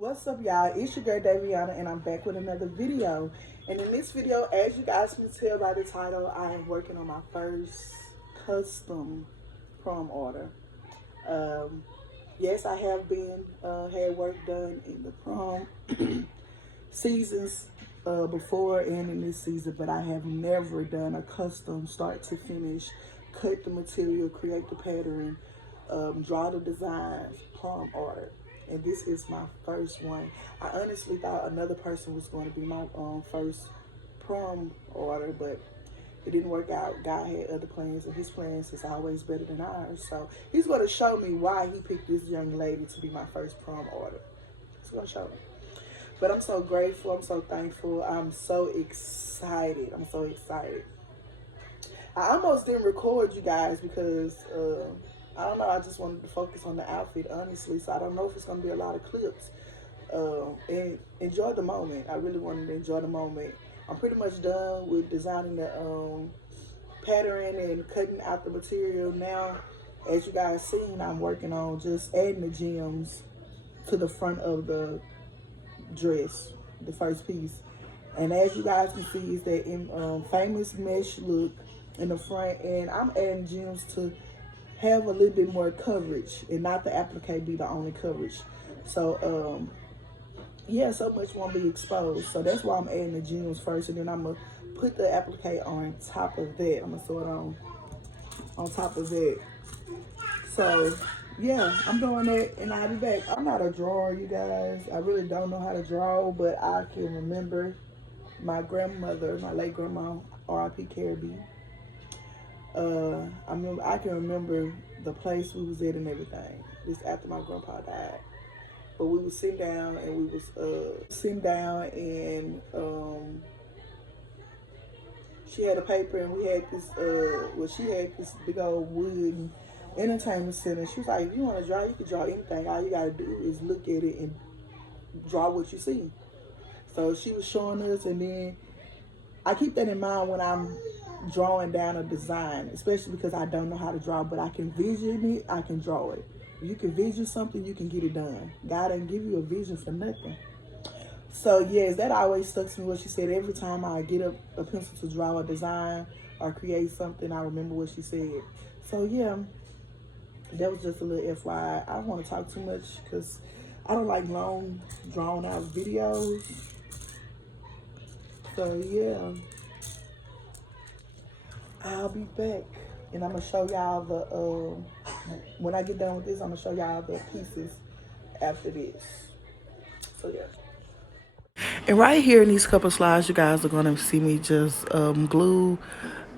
What's up, y'all? It's your girl Daviana, and I'm back with another video. And in this video, as you guys can tell by the title, I am working on my first custom prom order. Yes, I have been had work done in the prom seasons before and in this season, but I have never done a custom start to finish, cut the material, create the pattern, draw the designs, prom order. And this is my first one. I honestly thought another person was going to be my first prom order, but it didn't work out. God had other plans, and his plans is always better than ours. So he's going to show me why he picked this young lady to be my first prom order. He's going to show me. But I'm so grateful. I'm so thankful. I'm so excited. I'm so excited. I almost didn't record you guys because I don't know. I just wanted to focus on the outfit, honestly. So I don't know if it's going to be a lot of clips. And enjoy the moment. I really wanted to enjoy the moment. I'm pretty much done with designing the pattern and cutting out the material. Now, as you guys seen, I'm working on just adding the gems to the front of the dress, the first piece. And as you guys can see, is that famous mesh look in the front, and I'm adding gems to have a little bit more coverage and not the applique be the only coverage. So yeah, so much won't be exposed. So that's why I'm adding the gems first, and then I'm gonna put the applique on top of that. I'm gonna sew it on top of that. So yeah, I'm doing that, and I'll be back. I'm not a drawer, you guys. I really don't know how to draw, but I can remember my grandmother, my late grandma, R.I.P. Caribbean. I can remember the place we was at and everything. This after my grandpa died. But we was sitting down and we was she had a paper and we had this she had this big old wooden entertainment center. She was like, if you want to draw, you can draw anything. All you gotta do is look at it and draw what you see. So she was showing us, and then I keep that in mind when I'm drawing down a design, especially because I don't know how to draw, but I can vision it, I can draw it. If you can vision something, you can get it done. God didn't give you a vision for nothing. So yes, that always stuck to me, what she said. Every time I get a pencil to draw a design or create something, I remember what she said. So yeah, that was just a little FYI. I don't want to talk too much because I don't like long, drawn out videos. So yeah, I'll be back, and I'm gonna show y'all the when I get done with this, I'm gonna show y'all the pieces after this. So yeah. And right here in these couple slides, you guys are gonna see me just glue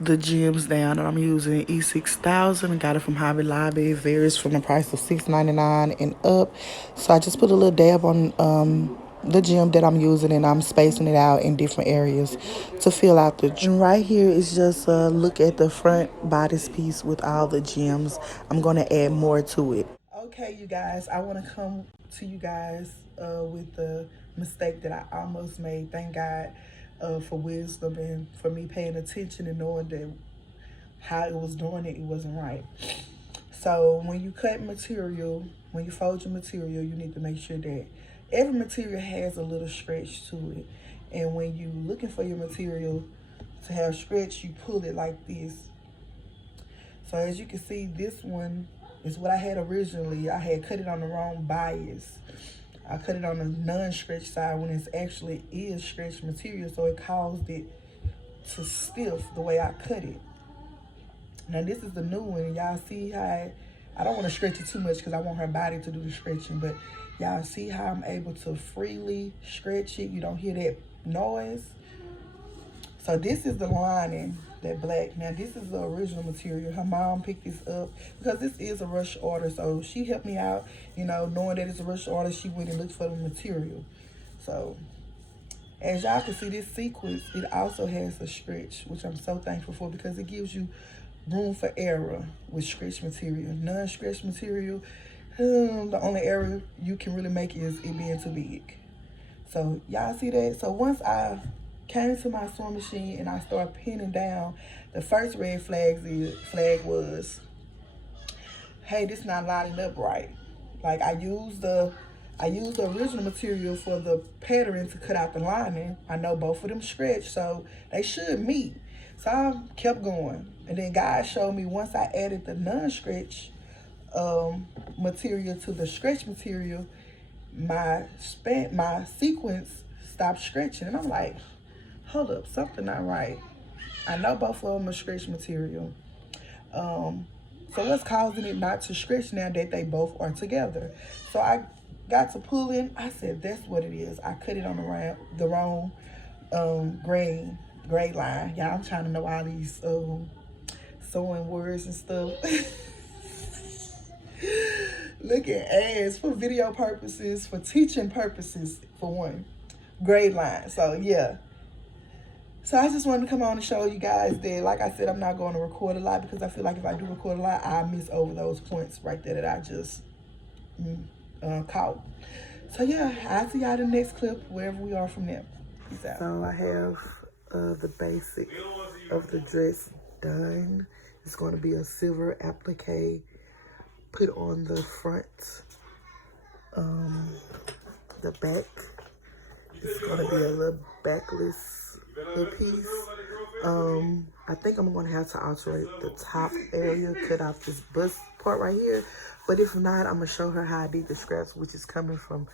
the gems down. And I'm using E6000. Got it from Hobby Lobby. It varies from the price of $6.99 and up. So I just put a little dab on the gem that I'm using, and I'm spacing it out in different areas to fill out the gem. And right here is just a look at the front bodice piece with all the gems. I'm gonna add more to it. Okay, you guys, I want to come to you guys with the mistake that I almost made. Thank God for wisdom and for me paying attention and knowing that how it was doing it wasn't right. So when you cut material, when you fold your material, you need to make sure that every material has a little stretch to it. And when you're looking for your material to have stretch, you pull it like this. So as you can see, this one is what I had originally. I had cut it on the wrong bias. I cut it on the non-stretch side when it actually is stretch material, so it caused it to stiff the way I cut it. Now this is the new one. Y'all see how I don't want to stretch it too much because I want her body to do the stretching, but y'all see how I'm able to freely stretch it. You don't hear that noise. So this is the lining, that black. Now this is the original material. Her mom picked this up because this is a rush order. So she helped me out, you know, knowing that it's a rush order. She went and looked for the material. So as y'all can see, this sequence, it also has a stretch, which I'm so thankful for because it gives you room for error with stretch material. Non-stretch material, the only error you can really make is it being too big. So y'all see that? So once I came to my sewing machine and I started pinning down, the first red flag was, hey, this not lining up right. Like I I used the original material for the pattern to cut out the lining. I know both of them stretch, so they should meet. So I kept going. And then God showed me once I added the non-stretch material to the stretch material, my sequence stopped stretching. And I'm like, hold up, something not right. I know both of them are stretch material. So what's causing it not to stretch now that they both are together? So I got to pulling. I said, that's what it is. I cut it on the wrong gray line. Y'all, I'm trying to know all these sewing words and stuff. Look at ass for video purposes, for teaching purposes, for one. Grade line. So yeah. So I just wanted to come on and show you guys that, like I said, I'm not going to record a lot because I feel like if I do record a lot, I miss over those points right there that I just caught. So yeah, I'll see y'all in the next clip, wherever we are from there. Peace out. So I have the basic of the dress done. It's going to be a silver applique put on the front. The back, it's going to be a little backless little piece. I think I'm going to have to alter the top area, cut off this bust part right here. But if not, I'm going to show her how I did the scraps, which is coming from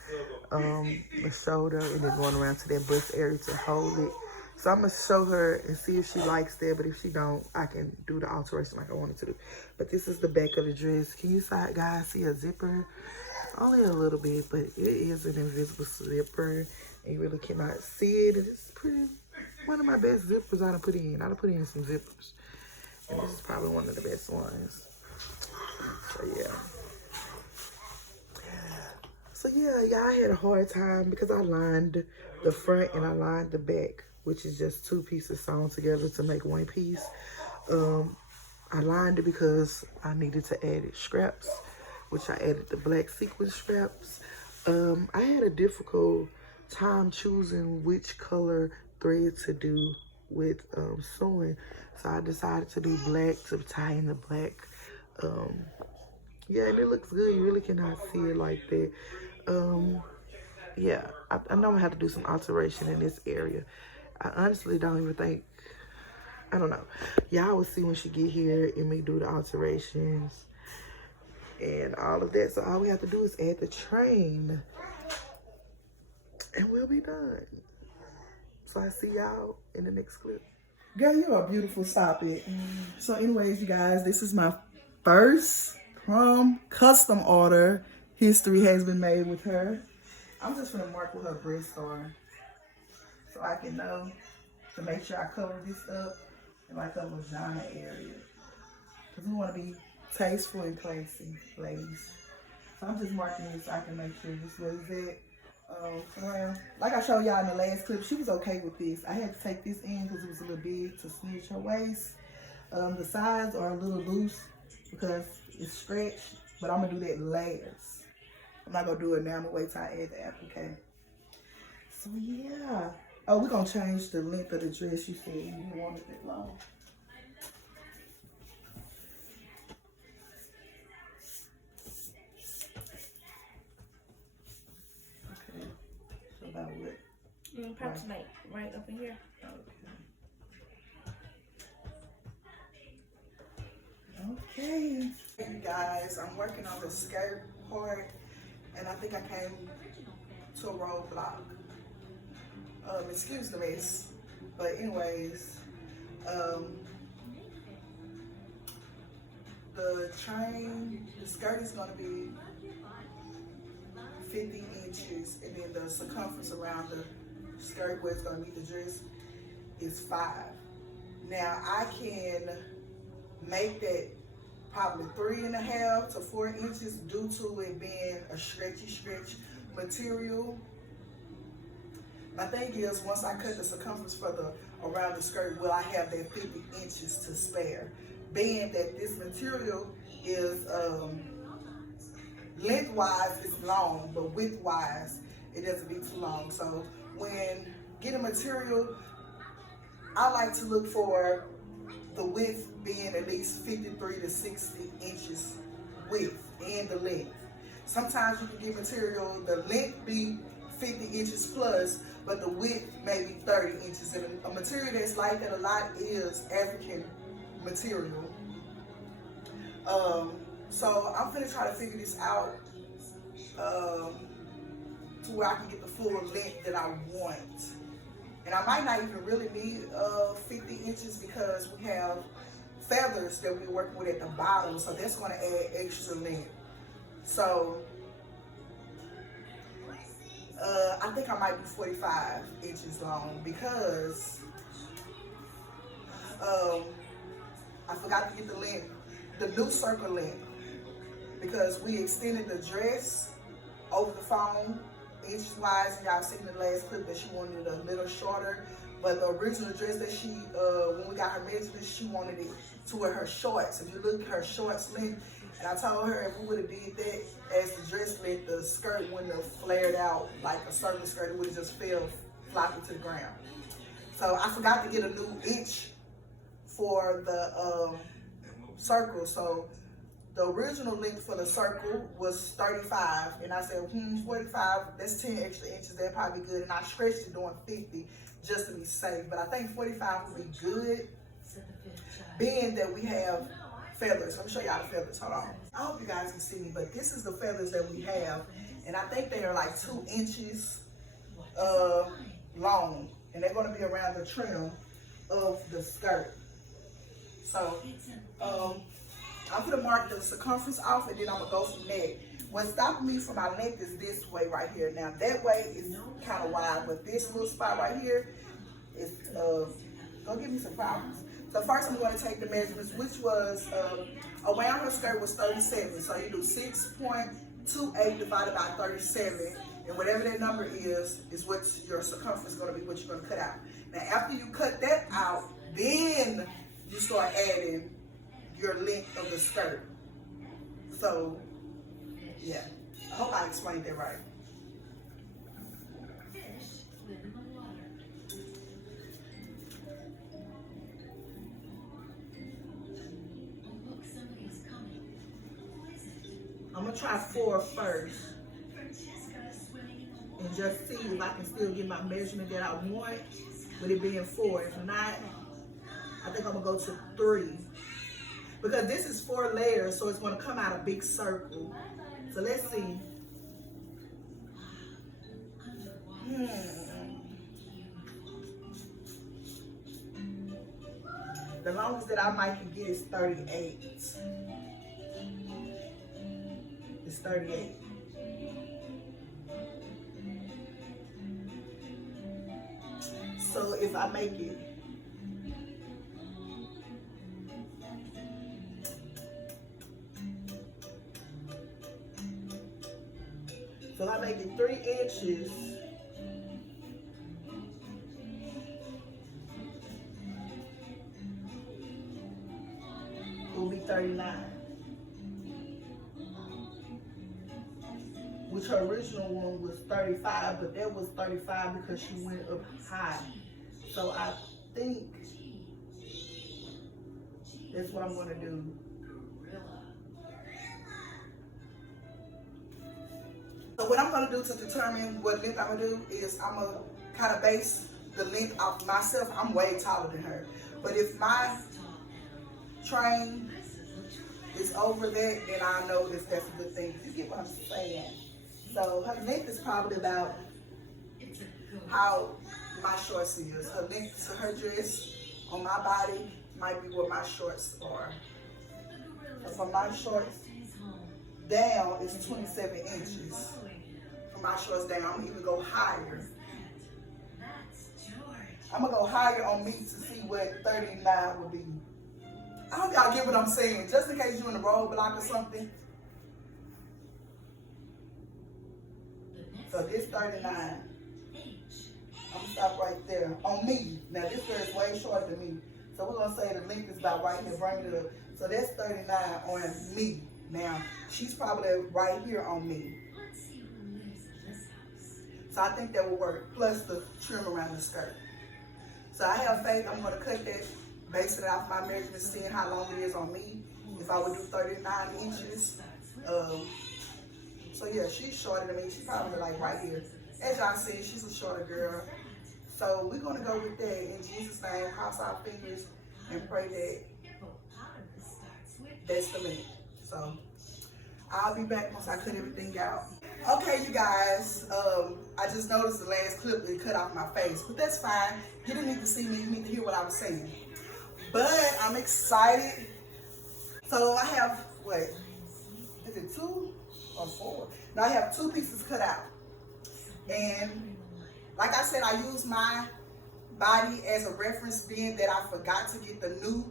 the shoulder and then going around to that bust area to hold it. So I'm going to show her and see if she likes that. But if she don't, I can do the alteration like I wanted to do. But this is the back of the dress. Can you guys see a zipper? Only a little bit, but it is an invisible zipper. And you really cannot see it. It's pretty, one of my best zippers I done put in. I done put in some zippers. And this is probably one of the best ones. So yeah. So yeah, y'all had a hard time because I lined the front and I lined the back, which is just two pieces sewn together to make one piece. I lined it because I needed to add scraps, which I added the black sequin scraps. I had a difficult time choosing which color thread to do with sewing, so I decided to do black to tie in the black. Yeah, and it looks good. You really cannot see it like that. Yeah, I know I'm gonna have to do some alteration in this area. I honestly don't even think, I don't know. Y'all will see when she get here and me do the alterations and all of that. So all we have to do is add the train and we'll be done. So I see y'all in the next clip. Girl, you are beautiful. Stop it. So anyways, you guys, this is my first prom custom order. History has been made with her. I'm just gonna mark with her breast star so I can know to make sure I cover this up in like her vagina area. Because we want to be tasteful and classy, ladies. So I'm just marking this so I can make sure this was it. Like I showed y'all in the last clip, she was okay with this. I had to take this in because it was a little big to cinch her waist. The sides are a little loose because it's stretched, but I'm going to do that last. I'm not going to do it now. I'm going to wait till I add the applique. So yeah. Oh, we're going to change the length of the dress. You said you didn't want it that long. Okay. So about what? Perhaps like right up in here. Okay. Hey you guys, I'm working on the skirt part and I think I came to a roadblock. Excuse the mess. But anyways, the skirt is gonna be 50 inches and then the circumference around the skirt where it's gonna meet the dress is 5. Now I can make that probably 3.5 to 4 inches due to it being a stretch material. My thing is, once I cut the circumference for around the skirt, will I have that 50 inches to spare? Being that this material is lengthwise it's long, but widthwise it doesn't be too long. So when getting material, I like to look for the width being at least 53 to 60 inches width and the length. Sometimes you can get material, the length be 50 inches plus, but the width may be 30 inches. And a material that's like that a lot is African material. So I'm gonna try to figure this out to where I can get the full length that I want. And I might not even really need 50 inches because we have feathers that we're working with at the bottom, so that's gonna add extra length. So I think I might be 45 inches long because I forgot to get the length, the new circle length, because we extended the dress over the phone inches wise, and y'all seen in the last clip that she wanted it a little shorter. But the original dress that she, when we got her measurements, she wanted it to wear her shorts. If you look at her shorts length, and I told her if we would have did that as the dress length, the skirt wouldn't have flared out like a circle skirt. It would have just fell flopping to the ground. So I forgot to get a new inch for the circle. So the original length for the circle was 35, and I said, 45, that's 10 extra inches, that'd probably be good. And I stretched it doing 50 just to be safe, but I think 45 would be good, being that we have feathers. Let me show y'all the feathers, hold on. I hope you guys can see me, but this is the feathers that we have, and I think they are like 2 inches long, and they're gonna be around the trim of the skirt. So, I'm gonna mark the circumference off, and then I'm gonna go from there. What's stopping me from my neck is this way right here. Now that way is kind of wide, but this little spot right here is gonna give me some problems. So first I'm going to take the measurements, which was around her skirt was 37. So you do 6.28 divided by 37, and whatever that number is what your circumference is going to be, what you're going to cut out. Now after you cut that out, then you start adding your length of the skirt. So yeah, I hope I explained that right. I'm gonna try 4 first and just see if I can still get my measurement that I want with it being 4. If not, I think I'm gonna go to 3. Because this is 4 layers, so it's gonna come out a big circle. So let's see. The longest that I might can get is 38. It's 38. So if I make it, so if I make it 3 inches, it will be 39. Which her original one was 35, but that was 35 because she went up high. So I think that's what I'm gonna do. So what I'm gonna do to determine what length I'm gonna do is I'm gonna kind of base the length off myself. I'm way taller than her. But if my train is over that, then I know that's a good thing. You get what I'm saying? So her length is probably about how my shorts is. Her length to her dress on my body might be what my shorts are. So from my shorts down is 27 inches. From my shorts down, I'm gonna even go higher. I'm gonna go higher on me to see what 39 would be. I hope y'all get what I'm saying, just in case you're in a roadblock or something. So this 39, I'm gonna stop right there on me. Now this girl is way shorter than me. So we're gonna say the length is about right here, bring it up. So that's 39 on me. Now, she's probably right here on me. So I think that will work, plus the trim around the skirt. So I have faith, I'm gonna cut that, basing it off my measurements, seeing how long it is on me. If I would do 39 inches, So yeah, she's shorter than me. She's probably like right here. As y'all see, she's a shorter girl. So we're gonna go with that in Jesus' name. Cross our fingers and pray that that's the man. So I'll be back once I cut everything out. Okay, you guys, I just noticed the last clip it cut off my face, but that's fine. You didn't need to see me, you need to hear what I was saying. But I'm excited. So I have, what, is it 2 or 4? No, I have 2 pieces cut out. And like I said, I use my body as a reference being that I forgot to get the new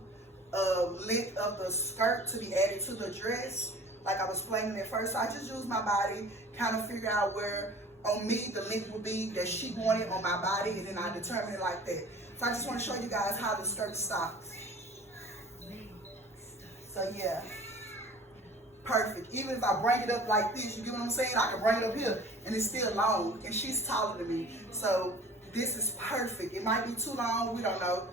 length of the skirt to be added to the dress. Like I was explaining at first, so I just used my body, kind of figure out where on me the length would be that she wanted on my body, and then I determined it like that. So I just want to show you guys how the skirt stops. So yeah, perfect. Even if I bring it up like this, you get what I'm saying? I can bring it up here and it's still long, and she's taller than me. So this is perfect. It might be too long, we don't know.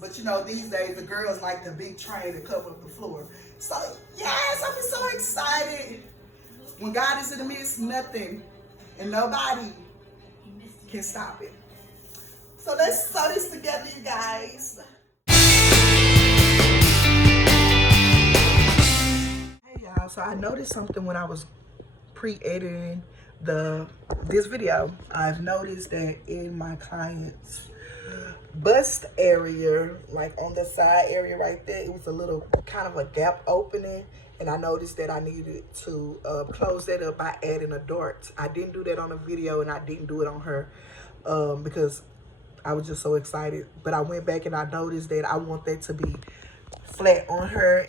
But you know, these days the girls like the big train to cover up the floor. So yes, I'm so excited. When God is in the midst, nothing and nobody can stop it. So let's sew this together, you guys. Hey y'all, so I noticed something when I was pre-editing this video. I've noticed that in my client's bust area, like on the side area right there, it was a little kind of a gap opening, and I noticed that I needed to close that up by adding a dart. I didn't do that on the video, and I didn't do it on her because I was just so excited. But I went back and I noticed that I want that to be flat on her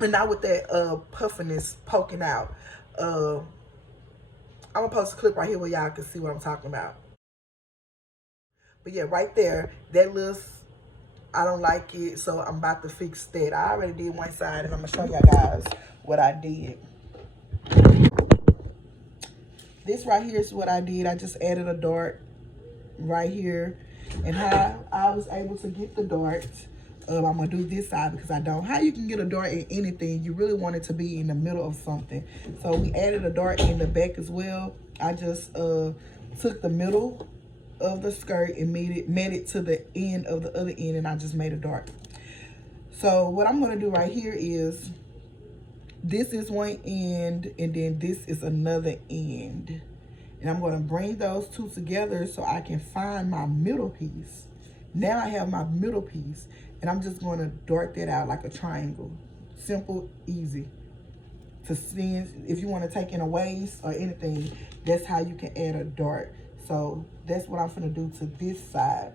and not with that puffiness poking out. I'm gonna post a clip right here where y'all can see what I'm talking about. But yeah, right there, that little, I don't like it, so I'm about to fix that. I already did one side, and I'm gonna show y'all guys what I did. This right here is what I did. I just added a dart right here, and how I was able to get the dart. I'm gonna do this side because I don't. How you can get a dart in anything, you really want it to be in the middle of something. So we added a dart in the back as well. I just took the middle of the skirt and met it to the end of the other end, and I just made a dart. So what I'm gonna do right here is, this is one end and then this is another end, and I'm gonna bring those two together so I can find my middle piece. Now I have my middle piece, and I'm just gonna dart that out like a triangle. Simple, easy to see. If you want to take in a waist or anything, that's how you can add a dart. So that's what I'm finna do to this side,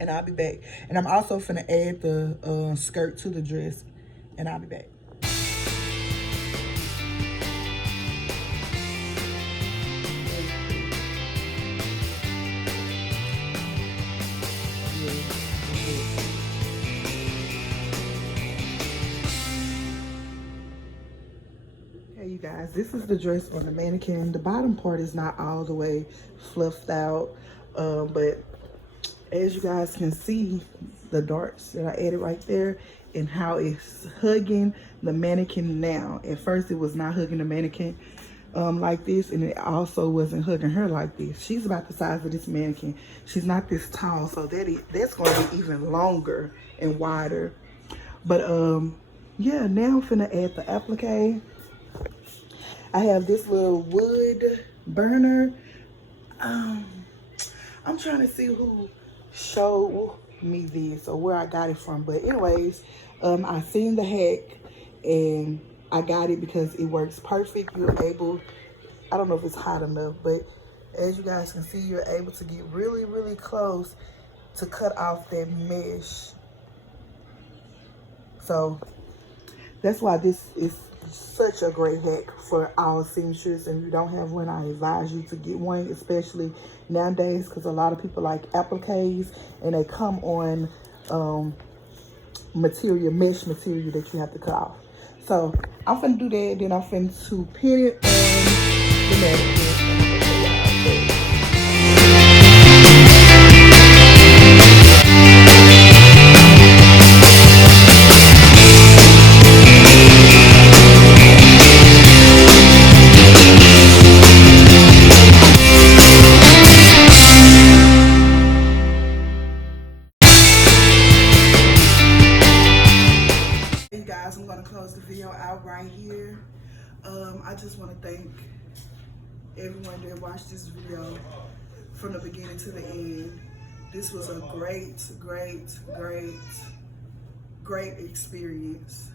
and I'll be back. And I'm also finna add the skirt to the dress, and I'll be back. You guys, this is the dress on the mannequin. The bottom part is not all the way fluffed out, but as you guys can see, the darts that I added right there and how it's hugging the mannequin now. At first it was not hugging the mannequin like this, and it also wasn't hugging her like this. She's about the size of this mannequin. She's not this tall, so that's going to be even longer and wider. But yeah, now I'm finna add the applique. I have this little wood burner. I'm trying to see who showed me this or where I got it from. But anyways, I seen the hack and I got it because it works perfect. You're able, I don't know if it's hot enough, but as you guys can see, you're able to get really, really close to cut off that mesh. So that's why this is such a great hack for our seamstress. And if you don't have one, I advise you to get one, especially nowadays, because a lot of people like appliques and they come on material, mesh material that you have to cut off. So I'm finna do that, then I'm finna to pin it on the mannequin. here. I just want to thank everyone that watched this video from the beginning to the end. This was a great experience.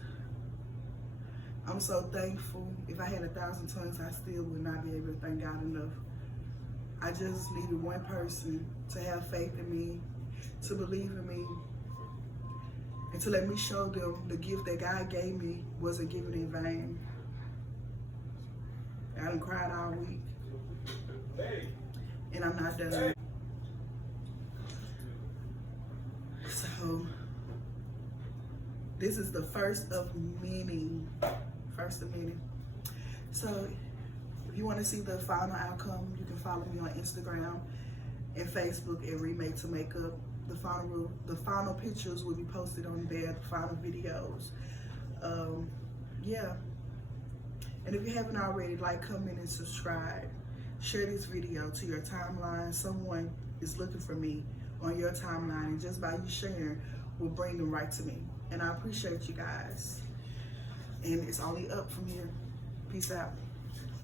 I'm so thankful. If I had 1,000 tongues, I still would not be able to thank God enough. I just needed one person to have faith in me, to believe in me, and to let me show them the gift that God gave me wasn't given in vain. I done cried all week, and I'm not done. So, this is the first of many. So, if you want to see the final outcome, you can follow me on Instagram and Facebook at Remade to Makeup. The final pictures will be posted on there, the final videos. Yeah. And if you haven't already, like, comment, and subscribe. Share this video to your timeline. Someone is looking for me on your timeline, and just by you sharing will bring them right to me. And I appreciate you guys. And it's only up from here. Peace out.